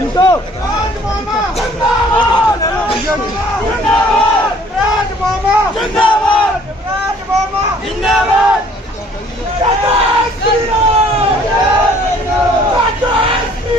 चिंटू राज मामा जिंदाबाद, राज मामा जिंदाबाद, राज मामा जिंदाबाद, जय श्री राम, जय श्री राम, जय श्री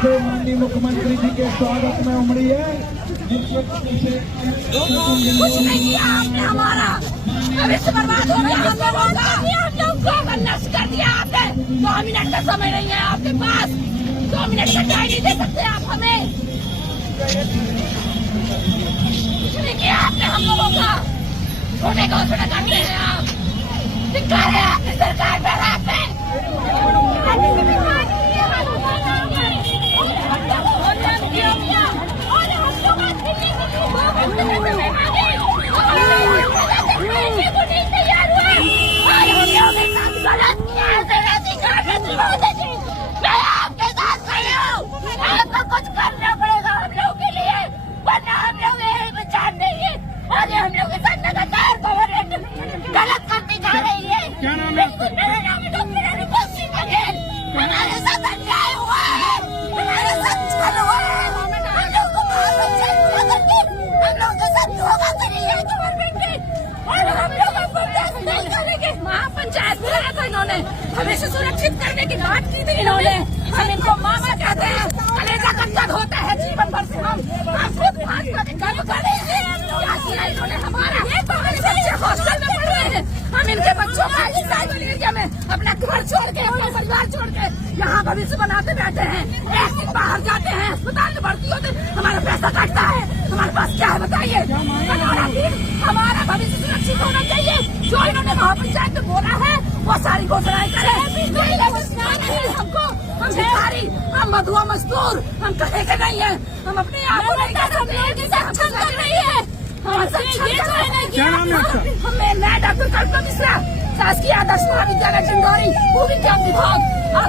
माननीय मुख्यमंत्री जी के स्वागत में उमड़ी है। कुछ नहीं किया आपने हमारा, भविष्य बर्बाद हो गया हम लोगों का, हम लोग को नष्ट कर दिया आपने। 2 मिनट का समय नहीं है आपके पास, 2 मिनट का टाइम नहीं दे सकते आप हमें। कुछ नहीं किया आपने हम लोगों का, छोटे को छोटा करते हैं आप, धिक्कार है आपकी सरकार पर। आपने आपके साथ खड़े हूँ, आपको कुछ करना पड़ेगा हम लोग के लिए, वरना हम लोग यही बचान देंगे। और हम लोग के साथ लगातार गवर्नमेंट गलत करती जा रही है। क्या नाम है? हमारे साथ अन्याय हुआ है, हमारे साथ छल हुआ है, हम लोग को बहुत अच्छा किया करके हम लोग के साथ धोखा करी है गवर्नमेंट ने, और हम लोग आपको टेस्ट नहीं करेंगे। महापंचायत बुलाया था इन्होंने, हमें सुरक्षित करने की बात की थी इन्होंने, हम इनको मामा कहते हैं। कलेजा कच्चा होता है जीवन भर से, हम खुद भाजपा के काम कर रहे हैं। क्या किया इन्होंने हमारा, बच्चे हॉस्टल में पढ़ रहे हैं, हम इनके बच्चों का ट्राइबल एरिया में अपना घर छोड़ के, अपना परिवार छोड़ के यहाँ भविष्य बनाते बैठे हैं। एक दिन बाहर जाते हैं, अस्पताल में भर्ती होते, हमारा पैसा कटता है। हमारे पास क्या है बताइए? हमारा भविष्य सुरक्षित होना चाहिए। जो इन्होंने महापंचायत में बोला है वो सारी घोषणाएं करें। हमको, हम भिखारी, हम मधुआ मजदूर, हम कहे के नहीं है, हम अपने आप को नहीं कर रही है। हमें मैं डॉक्टर कल्पना मिश्रा, शासकीय आदर्श महाविद्यालय चिंदौरी, भूविज्ञान विभाग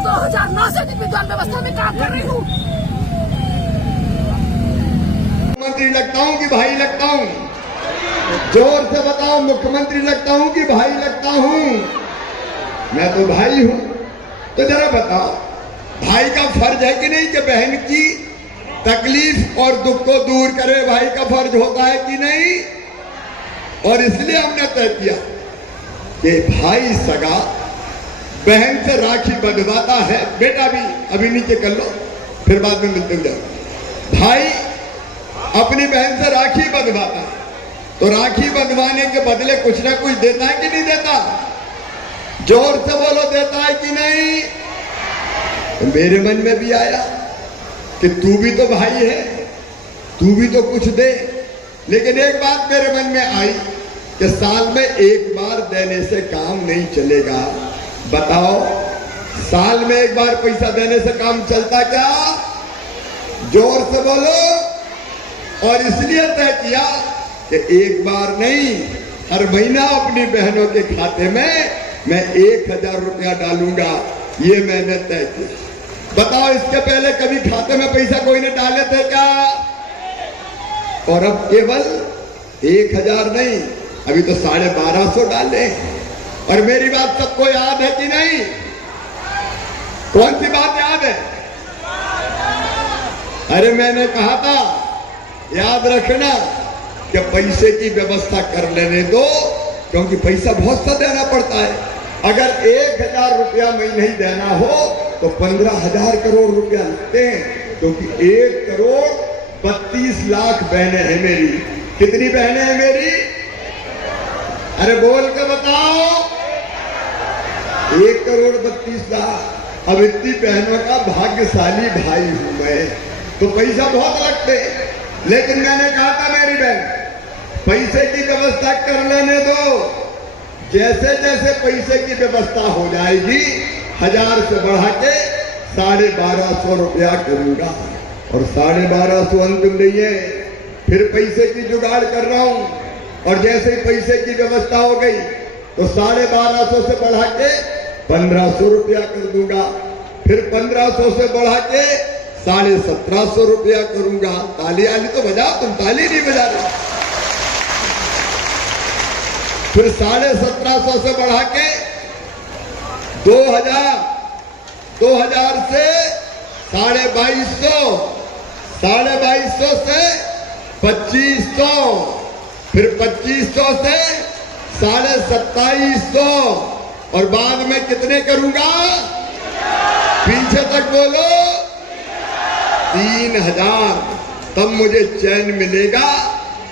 2009 से विद्वान व्यवस्था में काम कर रही हूँ। मुख्यमंत्री लगता हूँ कि भाई लगता हूँ? जोर से बताओ, मुख्यमंत्री लगता हूँ कि भाई लगता हूँ? मैं तो भाई हूँ। तो जरा बताओ, भाई का फर्ज है कि नहीं कि बहन की तकलीफ और दुख को दूर करे? भाई का फर्ज होता है कि नहीं? और इसलिए हमने तय किया कि भाई सगा बहन से राखी बंधवाता है। बेटा भी अभी नीचे कर लो, फिर बाद में मिलते हुए जाओ। भाई अपनी बहन से राखी बंधवाता है, तो राखी बंधवाने के बदले कुछ ना कुछ देता है कि नहीं देता? जोर से बोलो, देता है कि नहीं? तो मेरे मन में भी आया कि तू भी तो भाई है, तू भी तो कुछ दे। लेकिन एक बात मेरे मन में आई कि साल में एक बार देने से काम नहीं चलेगा। बताओ, साल में एक बार पैसा देने से काम चलता क्या? जोर से बोलो। और इसलिए तय किया कि एक बार नहीं, हर महीना अपनी बहनों के खाते में मैं 1000 रुपया डालूंगा, ये मैंने तय किया। बताओ, इसके पहले कभी खाते में पैसा कोई ने डाले थे क्या? और अब केवल 1000 नहीं, अभी तो 1250 डाले। और मेरी बात सबको याद है कि नहीं? कौन सी बात याद है? अरे मैंने कहा था, याद रखना कि पैसे की व्यवस्था कर लेने दो, क्योंकि पैसा बहुत सा देना पड़ता है। अगर 1000 रुपया महीने ही देना हो तो 15,000 करोड़ रुपया लगते हैं, क्योंकि 1 करोड़ 32 लाख बहनें हैं मेरी। कितनी बहनें हैं मेरी? अरे बोल के बताओ। 1 करोड़ 32 लाख। अब इतनी बहनों का भाग्यशाली भाई हूं मैं, तो पैसा बहुत लगते। लेकिन मैंने कहा था मेरी बहन, पैसे की व्यवस्था कर लेने दो, जैसे जैसे पैसे की व्यवस्था हो जाएगी 1000 से बढ़ा के 1250 रुपया करूंगा। और 1250 अंतिम नहीं है, फिर पैसे की जुगाड़ कर रहा हूं। और जैसे ही पैसे की व्यवस्था हो गई तो 1250 से बढ़ा के 1500 रुपया कर दूंगा। फिर 1500 से बढ़ा के 1750 रुपया करूंगा। ताली आली तो बजाओ, तुम ताली नहीं बजा रहे। फिर 1750 से बढ़ा के 2000 से 2250, 2250 से 2500, फिर 2500 से 2750 और बाद में कितने करूंगा? पीछे तक बोलो 3000। तब मुझे चैन मिलेगा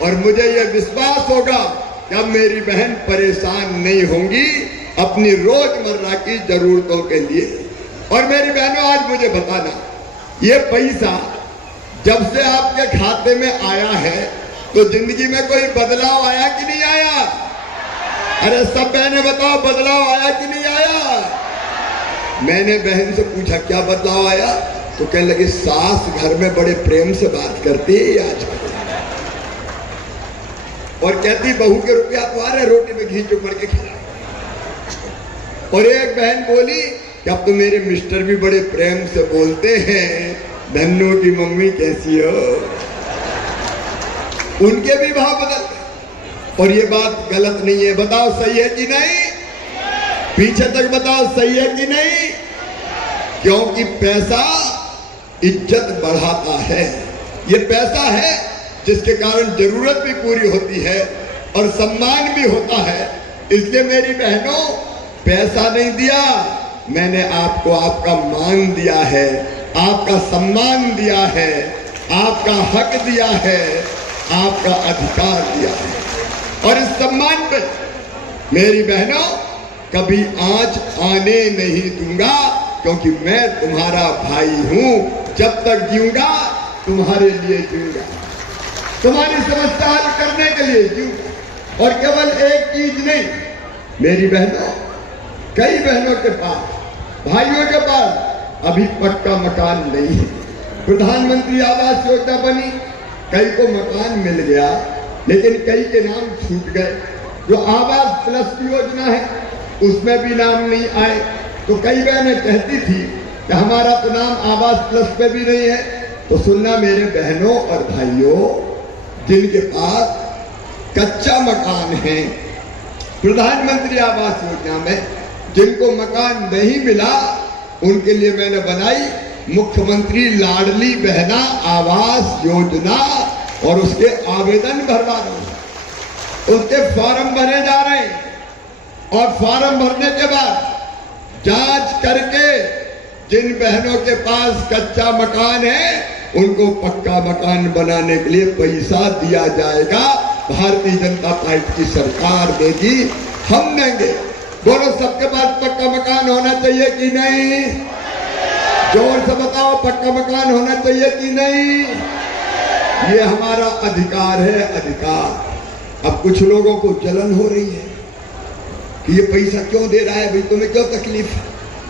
और मुझे यह विश्वास होगा कि अब मेरी बहन परेशान नहीं होंगी अपनी रोजमर्रा की जरूरतों के लिए। और मेरी बहनों, आज मुझे बताना, ये पैसा जब से आपके खाते में आया है तो जिंदगी में कोई बदलाव आया कि नहीं आया? अरे सब बहनें बताओ, बदलाव आया कि नहीं आया? मैंने बहन से पूछा क्या बदलाव आया, तो कहने लगे सास घर में बड़े प्रेम से बात करती है आजकल, और कहती बहू के रुपया तो आ रहे, रोटी में घी चुपड़ के खिला। और एक बहन बोली कि अब तो मेरे मिस्टर भी बड़े प्रेम से बोलते हैं, धन्नो की मम्मी कैसी हो। उनके भी भाव बदलते। और ये बात गलत नहीं है, बताओ सही है कि नहीं? पीछे तक बताओ सही है कि नहीं? क्योंकि पैसा इज्जत बढ़ाता है। ये पैसा है जिसके कारण जरूरत भी पूरी होती है और सम्मान भी होता है। इसलिए मेरी बहनों, पैसा नहीं दिया, मैंने आपको आपका मान दिया है, आपका सम्मान दिया है, आपका हक दिया है, आपका अधिकार दिया है। और इस सम्मान पे मेरी बहनों कभी आंच आने नहीं दूंगा, क्योंकि मैं तुम्हारा भाई हूं। जब तक जीऊंगा तुम्हारे लिए जीऊंगा, तुम्हारी समस्या हल करने के लिए जीऊंगा। और केवल एक चीज नहीं, मेरी बहनों, कई बहनों के पास, भाइयों के पास अभी पक्का मकान नहीं है। प्रधानमंत्री आवास योजना बनी, कई को मकान मिल गया, लेकिन कई के नाम छूट गए। जो आवास प्लस की योजना है उसमें भी नाम नहीं आए। तो कई बहनें कहती थी कि हमारा तो नाम आवास प्लस पे भी नहीं है। तो सुनना मेरे बहनों और भाइयों, जिनके पास कच्चा मकान है, प्रधानमंत्री आवास योजना में जिनको मकान नहीं मिला, उनके लिए मैंने बनाई मुख्यमंत्री लाडली बहना आवास योजना। और उसके आवेदन भरवा दो, उसके फॉर्म भरे जा रहे हैं। और फॉर्म भरने के बाद जांच करके जिन बहनों के पास कच्चा मकान है उनको पक्का मकान बनाने के लिए पैसा दिया जाएगा। भारतीय जनता पार्टी की सरकार देगी, हम देंगे। बोलो, सबके पास पक्का मकान होना चाहिए कि नहीं? जोर से बताओ, पक्का मकान होना चाहिए कि नहीं? ये हमारा अधिकार है, अधिकार। अब कुछ लोगों को जलन हो रही है कि ये पैसा क्यों दे रहा है भाई, तुम्हें क्यों तकलीफ है,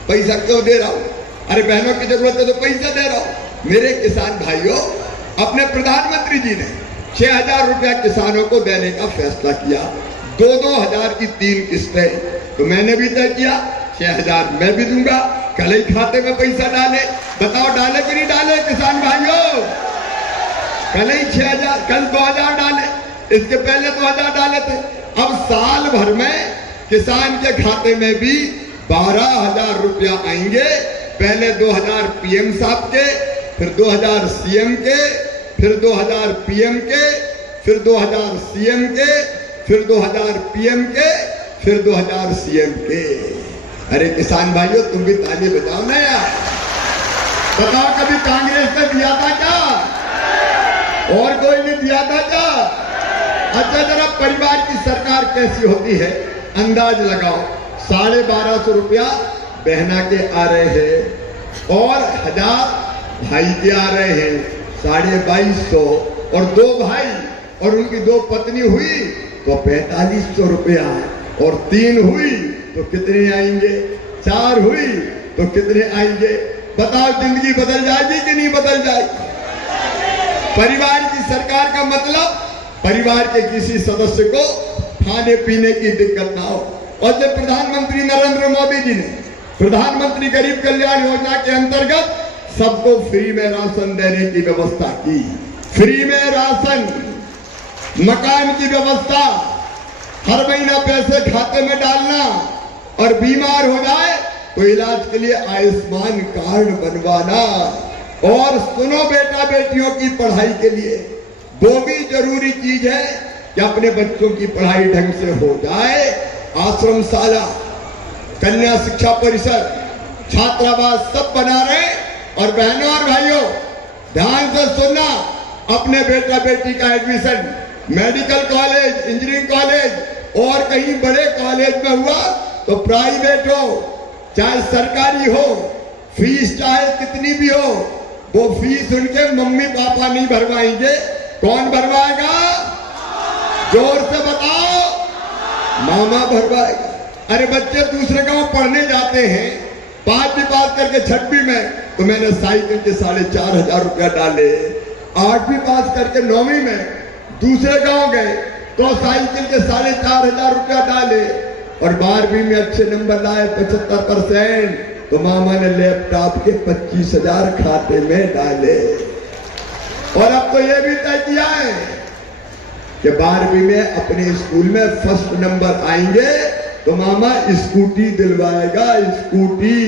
पैसा क्यों दे रहा हूं? अरे बहनों की जरूरत है तो पैसा दे रहा हूं। मेरे किसान भाइयों, अपने प्रधानमंत्री जी ने 6000 रुपया किसानों को देने का फैसला किया। 2-2 हजार की 3 किस्तें। तो मैंने भी तय किया 6000 मैं भी दूंगा। कल ही खाते में पैसा डाले, बताओ डाले कि नहीं डाले किसान भाइयों? कल ही 6000, कल 2000 डाले, इसके पहले 2000 डाले थे। अब साल भर में किसान के खाते में भी 12000 रुपया आएंगे। पहले 2000 पीएम साहब के, फिर 2000 सीएम के, फिर 2000 पीएम के, फिर 2000 सीएम के, फिर 2000 पीएम के, फिर 2000 सीएम के। अरे किसान भाइयों, तुम भी ताली बजाओ ना यार। बताओ, कभी कांग्रेस ने दिया था क्या? और कोई नहीं दिया था क्या? अच्छा, जरा परिवार की सरकार कैसी होती है अंदाज लगाओ। 1250 रुपया बहना के आ रहे हैं और 1000 भाई के आ रहे हैं, 2250। और 2 भाई और उनकी 2 पत्नी हुई तो 4500 रुपया। और 3 हुई तो कितने आएंगे, 4 हुई तो कितने आएंगे? बताओ, जिंदगी बदल जाएगी कि नहीं बदल जाएगी? परिवार की सरकार का मतलब परिवार के किसी सदस्य को खाने पीने की दिक्कत ना हो। और जब प्रधानमंत्री नरेंद्र मोदी जी ने प्रधानमंत्री गरीब कल्याण योजना के अंतर्गत सबको फ्री में राशन देने की व्यवस्था की, फ्री में राशन, मकान की व्यवस्था, हर महीना पैसे खाते में डालना, और बीमार हो जाए तो इलाज के लिए आयुष्मान कार्ड बनवाना। और सुनो बेटा बेटियों की पढ़ाई के लिए वो भी जरूरी चीज है कि अपने बच्चों की पढ़ाई ढंग से हो जाए। आश्रमशाला, कन्या शिक्षा परिषद, छात्रावास सब बना रहे। और बहनों और भाइयों, ध्यान से सुनना, अपने बेटा बेटी का admission medical college, engineering college और कहीं बड़े कॉलेज में हुआ तो प्राइवेट हो चाहे सरकारी हो, फीस चाहे कितनी भी हो, वो फीस उनके मम्मी पापा नहीं भरवाएंगे। कौन भरवाएगा? जोर से बताओ। मामा भरवाएगा। अरे बच्चे दूसरे गांव पढ़ने जाते हैं, 5वीं पास करके 6वीं में तो मैंने साइकिल के 4,500 रुपया डाले। 8वीं पास करके 9वीं में दूसरे गांव गए तो साइकिल के 4,500 रुपया डाले। और 12वीं में अच्छे नंबर लाए 75%, तो मामा ने लैपटॉप के 25,000 खाते में डाले। और अब तो ये भी तय किया है कि 12वीं में अपने स्कूल में फर्स्ट नंबर आएंगे तो मामा स्कूटी दिलवाएगा, स्कूटी।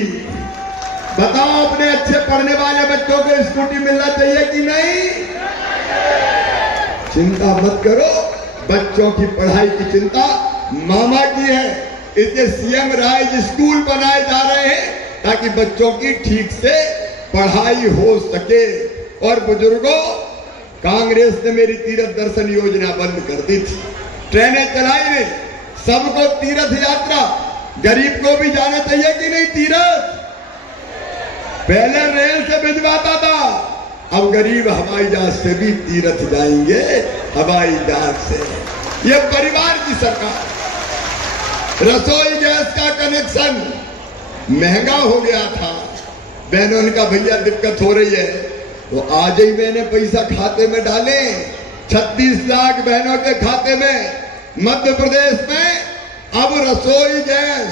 बताओ, अपने अच्छे पढ़ने वाले बच्चों को स्कूटी मिलना चाहिए कि नहीं? चिंता मत करो, बच्चों की पढ़ाई की चिंता मामा की है। इसलिए सीएम राइज स्कूल बनाए जा रहे हैं ताकि बच्चों की ठीक से पढ़ाई हो सके। और बुजुर्गों, कांग्रेस ने मेरी तीर्थ दर्शन योजना बंद कर दी थी, ट्रेनें चलाई नहीं, सबको तीर्थ यात्रा, गरीब को भी जाना चाहिए कि नहीं तीर्थ? पहले रेल से भिजवाता था, अब गरीब हवाई जहाज से भी तीर्थ जाएंगे, हवाई जहाज से। ये परिवार की सरकार। रसोई गैस का कनेक्शन महंगा हो गया था, बहनों ने कहा भैया दिक्कत हो रही है, तो आज ही मैंने पैसा खाते में डाले। 36 लाख बहनों के खाते में मध्य प्रदेश में अब रसोई गैस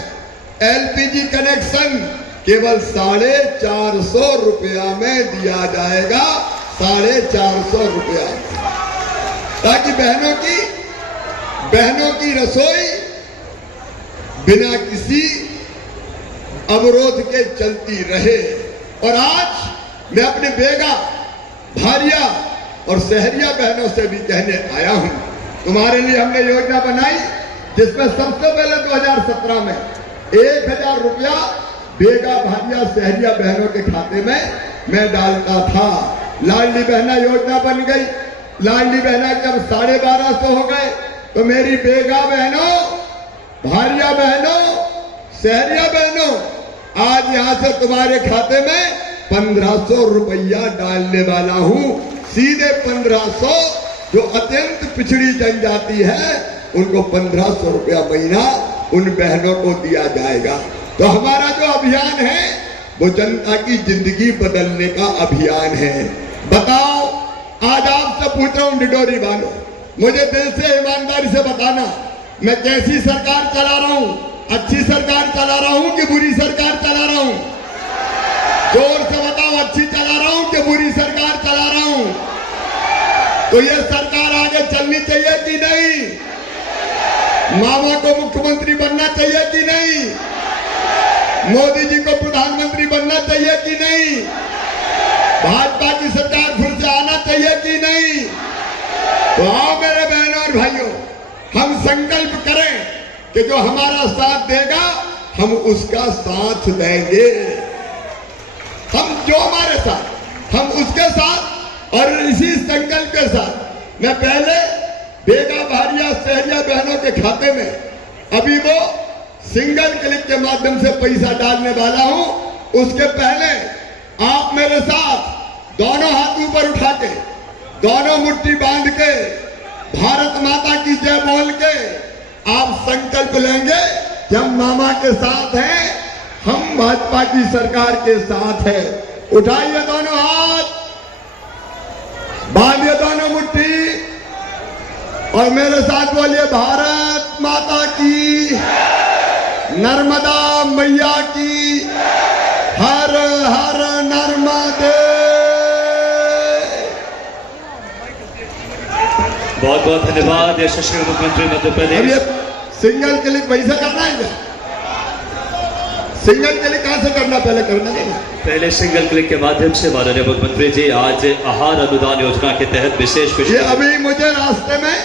एलपीजी कनेक्शन केवल 450 रुपया में दिया जाएगा, 450 रुपया, ताकि बहनों की रसोई बिना किसी अवरोध के चलती रहे। और आज मैं अपने बेगा, भारिया और सहरिया बहनों से भी कहने आया हूं, तुम्हारे लिए हमने योजना बनाई जिसमें सबसे पहले 2017 में 1,000 रुपया बेगा, भारिया, सहरिया बहनों के खाते में मैं डालता था। लाडली बहना योजना बन गई। लाडली बहना जब 1250 हो गए तो मेरी बेगा बहनों, भारिया बहनों, सहरिया बहनों, आज यहां से तुम्हारे खाते में 1,500 रुपया डालने वाला हूं। सीधे 1,500। जो अत्यंत पिछड़ी जनजाति है उनको 1,500 रुपया महीना उन बहनों को दिया जाएगा। तो हमारा जो अभियान है वो जनता की जिंदगी बदलने का अभियान है। बताओ, आज आपसे पूछ रहा हूं डिडोरी वालों, मुझे दिल से ईमानदारी से बताना, मैं कैसी सरकार चला रहा हूं? अच्छी सरकार चला रहा हूं कि बुरी सरकार चला रहा हूं? जोर से बताओ, अच्छी चला रहा हूं कि बुरी सरकार चला रहा हूं? तो ये सरकार आगे चलनी चाहिए कि नहीं? मामा को मुख्यमंत्री बनना चाहिए कि नहीं? मोदी जी को प्रधानमंत्री बनना चाहिए कि नहीं? भाजपा की सरकार फिर से आना चाहिए कि नहीं? तो आओ मेरे बहनों और भाइयों, हम संकल्प करें कि जो हमारा साथ देगा हम उसका साथ देंगे। हम जो हमारे साथ, हम उसके साथ। और इसी संकल्प के साथ मैं पहले बेगा, भारिया, सहरिया बहनों के खाते में अभी वो सिंगल क्लिक के माध्यम से पैसा डालने वाला हूं। उसके पहले आप मेरे साथ दोनों हाथ ऊपर उठा के, दोनों मुट्ठी बांध के, भारत माता की जय बोल के आप संकल्प लेंगे कि हम मामा के साथ हैं, हम भाजपा की सरकार के साथ हैं। उठाइए दोनों हाथ, बांधिए दोनों मुट्ठी और मेरे साथ बोलिए भारत माता की, नर्मदा मैया की, हर हर नर्मदे। बहुत बहुत धन्यवाद यशस्वी मुख्यमंत्री मध्य अब प्रदेश। ये सिंगल क्लिक वैसे करना है क्या? सिंगल क्लिक कहां से करना, पहले करना देना। पहले सिंगल क्लिक के माध्यम से माननीय मुख्यमंत्री जी आज आहार अनुदान योजना के तहत विशेष ये अभी मुझे रास्ते में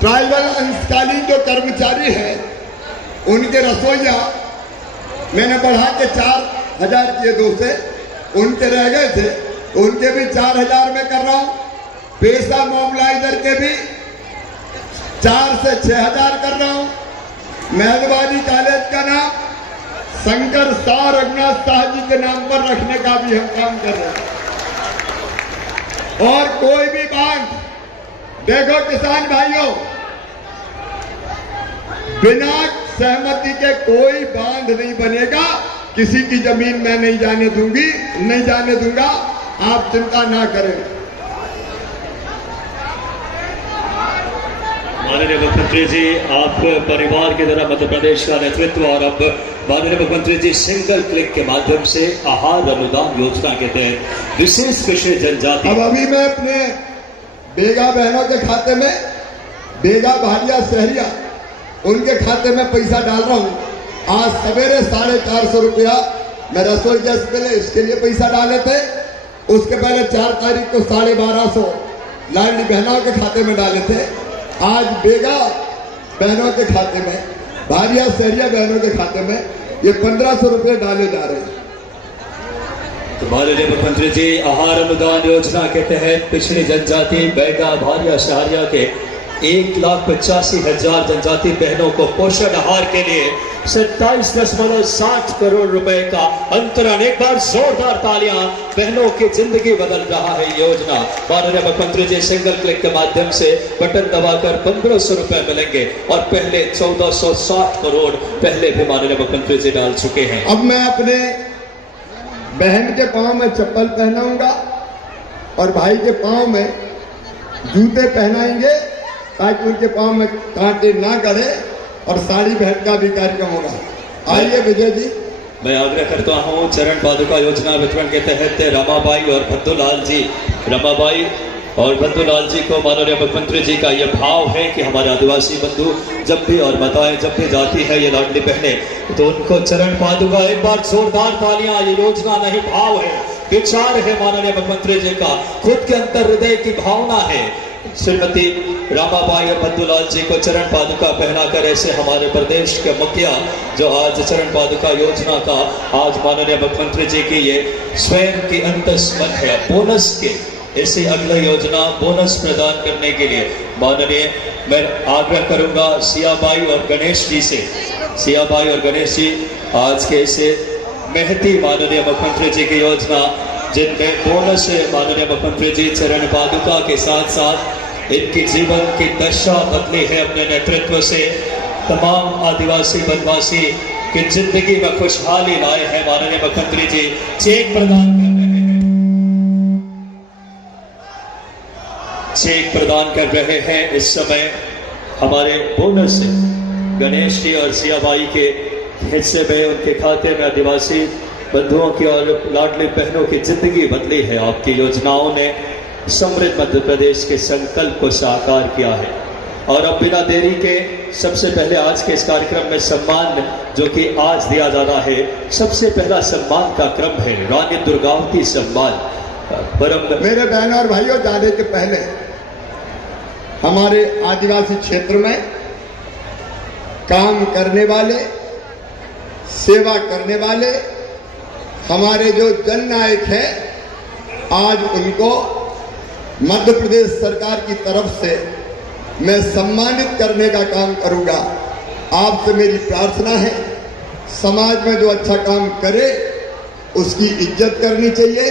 ट्राइबल अंशकालीन जो कर्मचारी है उनके रसोईया मैंने बढ़ा के 4,000 किए, 2 से उनके रह गए थे, उनके भी 4,000 में कर रहा हूं। पेशा मोबिलाइजर के भी 4 से 6,000 कर रहा हूं। मेहरबानी कॉलेज का नाम शंकर शाह रघुनाथ शाह जी के नाम पर रखने का भी हम काम कर रहे हैं। और कोई भी बांध, देखो किसान भाइयों, बिना सहमति के कोई बांध नहीं बनेगा। किसी की जमीन मैं नहीं जाने दूंगी, नहीं जाने दूंगा, आप चिंता ना करें। माननीय मुख्यमंत्री जी, आप परिवार की तरह मध्य प्रदेश का नेतृत्व, और अब माननीय मुख्यमंत्री जी सिंगल क्लिक के माध्यम से आहार अनुदान योजना के तहत विशेष पिछड़े जनजाति। अब अभी मैं अपने बेगा बहनों के खाते में, बेगा भारिया शहरिया, उनके खाते में पैसा डाल रहा हूं। आज सवेरे 450 रुपया मैं रसोई गैस पे इसके लिए पैसा डाले थे। उसके पहले 4 तारीख को 1250 लाडली बहनों के खाते में डाले थे। आज बेगा बहनों के खाते में, भारिया शहरिया बहनों के खाते में ये 1500 रुपये डाले जा रहे हैं। तो माननीय मुख्यमंत्री जी आहार अनुदान योजना के तहत पिछड़ी जनजाति बैगा भारिया शहरिया के 1,85,000 जनजाति बहनों को पोषण आहार के लिए 27.60 करोड़ रुपए का अंतरण। एक बार जोरदार तालियां, बहनों की जिंदगी बदल रहा है योजना। माननीय मुख्यमंत्री जी सिंगल क्लिक के माध्यम से बटन दबाकर 1,500 रुपए मिलेंगे और पहले 1460 करोड़ पहले भी माननीय मुख्यमंत्री जी डाल चुके हैं। अब मैं अपने बहन के पांव में चप्पल पहनाऊंगा और भाई के पांव में जूते पहनाएंगे ताकि उनके पांव में कांटे ना गड़े, और साड़ी भेंट का भी कार्यक्रम होगा। आइए विजय जी। मैं आग्रह करता हूं चरण पादुका योजना वितरण के तहत रमाबाई और भद्दूलाल जी, रमाबाई और भद्दूलाल जी को माननीय मुख्यमंत्री जी का यह भाव है कि हमारे आदिवासी बंधु जब भी और माताएं जब भी जाती है ये लाडली बहनें, तो उनको चरण पादुका। एक बार जोरदार तालियां। ये योजना नहीं, भाव है, विचार है माननीय मुख्यमंत्री जी का, खुद के अंतर हृदय की भावना है। श्रीमती रामाबाई और भद्दूलाल जी को चरण पादुका पहनाकर ऐसे हमारे प्रदेश के मुखिया जो आज चरण पादुका योजना का आज माननीय मुख्यमंत्री जी की ये स्वयं की अंतस्मन है बोनस के, ऐसे अगला योजना बोनस प्रदान करने के लिए माननीय मैं आग्रह करूंगा सियाबाई और गणेश जी से। सियाबाई और गणेश जी आज के ऐसे महती माननीय मुख्यमंत्री जी की योजना जिनमें बोनस है, माननीय मुख्यमंत्री जी चरण पादुका के साथ साथ इनकी जीवन की दशा बदली है अपने नेतृत्व से। तमाम आदिवासी वनवासी की जिंदगी में खुशहाली लाए हैं माननीय मुख्यमंत्री जी। चेक प्रदान कर रहे हैं, चेक प्रदान कर रहे हैं इस समय हमारे बोनस गणेश जी और सियाबाई के हिस्से में, उनके खाते में आदिवासी बंधुओं की और लाडली बहनों की जिंदगी बदली है। आपकी योजनाओं ने समृद्ध मध्य प्रदेश के संकल्प को साकार किया है। और अब बिना देरी के सबसे पहले आज के इस कार्यक्रम में सम्मान जो कि आज दिया जाना है, सबसे पहला सम्मान का क्रम है रानी दुर्गावती सम्मान। परम मेरे बहन और भाइयों, जाने के पहले हमारे आदिवासी क्षेत्र में काम करने वाले, सेवा करने वाले हमारे जो जननायक हैं, आज उनको मध्य प्रदेश सरकार की तरफ से मैं सम्मानित करने का काम करूंगा। आपसे मेरी प्रार्थना है, समाज में जो अच्छा काम करे उसकी इज्जत करनी चाहिए,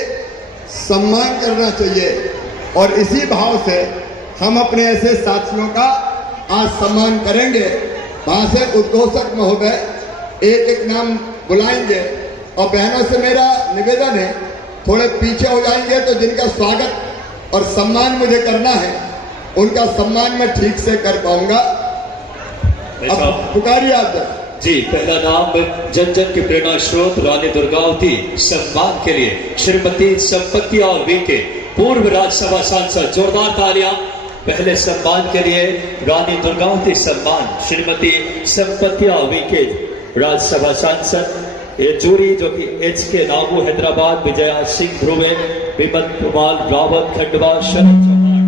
सम्मान करना चाहिए, और इसी भाव से हम अपने ऐसे साथियों का आज सम्मान करेंगे। वहां से उद्घोषक महोदय एक एक नाम बुलाएंगे और बहनों से मेरा निवेदन है थोड़े पीछे हो जाएंगे तो जिनका स्वागत और सम्मान मुझे करना है उनका सम्मान मैं ठीक से कर पाऊंगा। अब पुकारिए आप जी। पहला नाम जन जन की प्रेरणा स्रोत रानी दुर्गावती सम्मान के लिए श्रीमती संपत्तिया विके, पूर्व राज्यसभा सांसद। जोरदार तालियां पहले सम्मान के लिए। रानी दुर्गावती सम्मान श्रीमती संपत्तिया विके, राज्यसभा सांसद। ये जूरी जो कि HK नागू हैदराबाद, विजया सिंह ध्रुवे, विमल कुमार रावत खंडवा, शरद चौहान।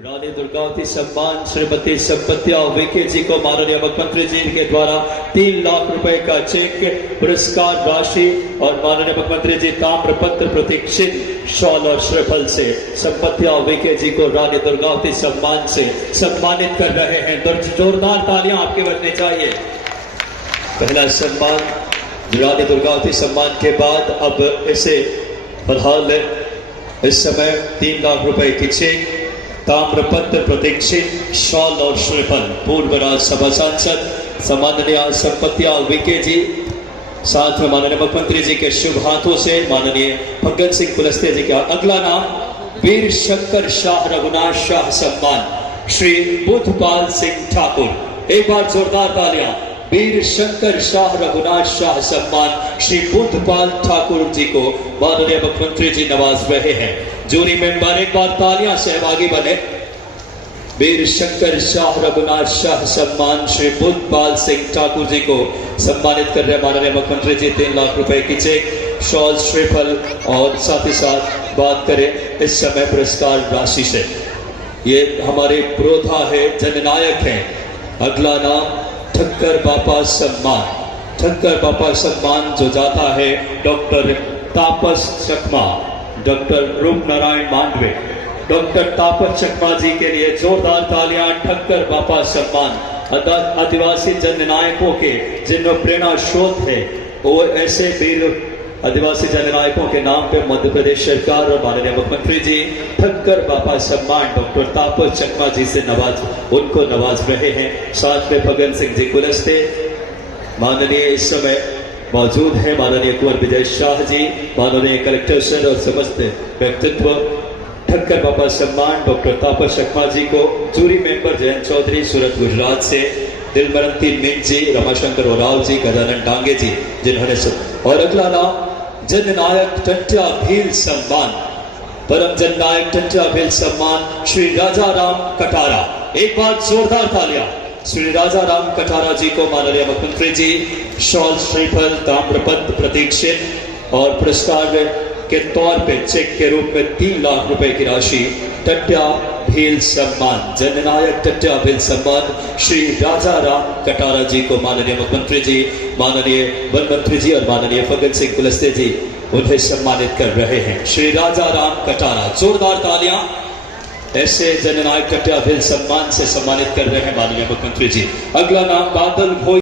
रानी दुर्गावती सम्मान श्रीमती संपत्तिया विके जी को माननीय मुख्यमंत्री जी के द्वारा 3 लाख रुपए का चेक, पुरस्कार राशि और माननीय मुख्यमंत्री जी ताम्रपत्र प्रतीक्षित शॉल और श्रीफल से संपत्तिया विके जी को रानी दुर्गावती सम्मान से सम्मानित कर रहे हैं। जोरदार तालियां आपके बजनी चाहिए। पहला सम्मान रानी दुर्गावती सम्मान के बाद अब इसे फिलहाल इस समय 3 लाख रुपए की चेक, ताम्रपत्र प्रतीक्षित शॉल और श्रीफल, पूर्व राज्यसभा सांसद सम्माननीय संपत्तिया विके जी, साथ में माननीय मुख्यमंत्री जी के शुभ हाथों से माननीय भगत सिंह कुलस्ते जी का। अगला नाम वीर शंकर शाह रघुनाथ शाह सम्मान श्री बुद्धपाल सिंह ठाकुर। एक बार जोरदार तालियां। वीर शंकर शाह रघुनाथ शाह सम्मान श्री बुद्धपाल ठाकुर जी को माननीय मुख्यमंत्री जी नवाज रहे हैं। जूरी मेंबर एक बार तालियां सहभागी बने। वीर शंकर शाह रघुनाथ शाह सम्मान श्री बुद्धपाल सिंह ठाकुर जी को सम्मानित कर रहे माननीय मुख्यमंत्री जी 3 लाख रुपए की चेक, शॉल, श्रीफल और साथ ही साथ बात करें इस समय पुरस्कार राशि से। ये हमारे पुरोधा है, जननायक है। अगला नाम ठक्कर बापा सम्मान। ठक्कर बापा सम्मान जो जाता है डॉक्टर तापस चकमा, डॉक्टर रूप नारायण मांडवे, डॉक्टर तापस चकमा जी के लिए जोरदार तालियां। ठक्कर बापा सम्मान आदिवासी जननायकों के जिनमें प्रेरणा स्रोत है, वो ऐसे वीर आदिवासी जननायकों के नाम पे मध्य प्रदेश सरकार और माननीय मुख्यमंत्री जी ठक्कर बापा सम्मान डॉक्टर तापस चकमा जी से उनको नवाज रहे हैं। साथ में भगत सिंह जी कुलस्ते माननीय इस समय मौजूद है, माननीय कुंवर विजय शाह जी, माननीय कलेक्टर सर और समस्त व्यक्तित्व। ठक्कर बापा सम्मान डॉक्टर तापस चकमा जी को जूरी मेंबर जयंत चौधरी सूरत गुजरात से, दिलमरंती मिंट जी, रमाशंकर ओराव जी, गजानन डांगे जी जिन्होंने और अगला नाम जननायक टंट्या भील सम्मान, परम जननायक टंट्या भील सम्मान श्री राजा राम कटारा। एक बार जोरदार तालियां। श्री राजा राम कटारा जी को माननीय मुख्यमंत्री जी शॉल, श्रीफल, ताम्रपत्र प्रतीक्षित और पुरस्कार के तौर पे चेक के रूप में 3 लाख रुपए की राशि टंट्या भील सम्मान, जननायक टंट्या भील सम्मान श्री राजा राम कटारा जी को माननीय मुख्यमंत्री जी, माननीय वन मंत्री जी और माननीय भगत सिंह कुलस्ते जी उन्हें सम्मानित कर रहे हैं। श्री राजा राम कटारा, जोरदार तालियां। ऐसे जननायक टंट्या भील सम्मान से सम्मानित कर रहे हैं माननीय मुख्यमंत्री जी। अगला नाम बादल भोई